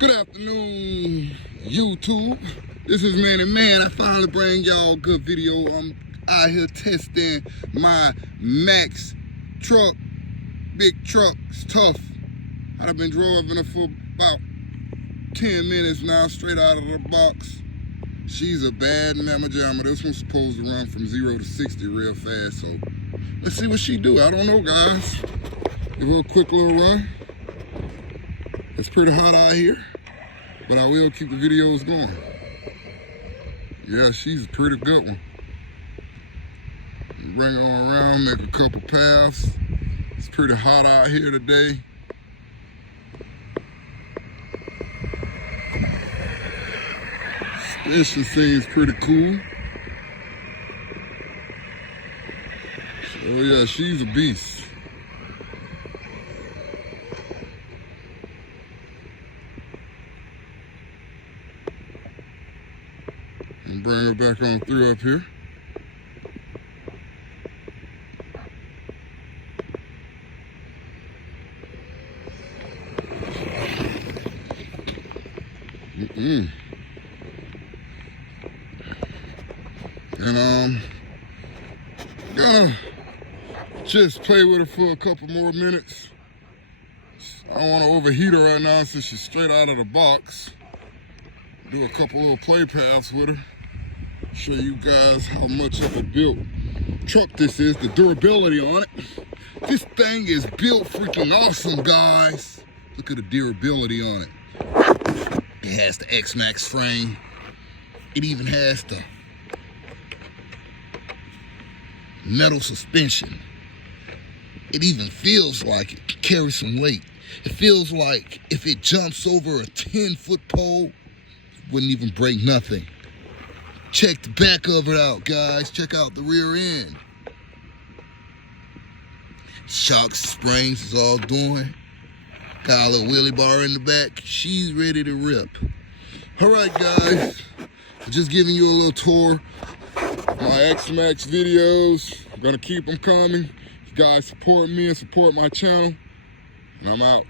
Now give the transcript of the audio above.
Good afternoon, YouTube. This is Man. I finally bring y'all a good video. I'm out here testing my Maxx truck. Big truck. It's tough. I've been driving it for about 10 minutes now, straight out of the box. She's a bad mamma jamma. This one's supposed to run from 0 to 60 real fast, so let's see what she do. I don't know, guys. Give her a quick little run. It's pretty hot out here, but I will keep the videos going. Yeah, she's a pretty good one. Bring her on around, make a couple paths. It's pretty hot out here today. Suspension seems pretty cool. So yeah, she's a beast. And bring her back on through up here. And gonna just play with her for a couple more minutes. I don't want to overheat her right now since she's straight out of the box. Do a couple little play paths with her. Show you guys how much of a built truck this is, the durability on it. This thing is built freaking awesome, guys. Look at the durability on it. It has the maxx frame. It even has the metal suspension. It even feels like it can carry some weight. It feels like if it jumps over a 10-foot pole, it wouldn't even break nothing. Check the back of it out, guys. Check out the rear end. Shocks, springs is all doing. Got a little wheelie bar in the back. She's ready to rip. All right, guys. Just giving you a little tour of my maxx videos. I'm gonna keep them coming. You guys support me and support my channel. And I'm out.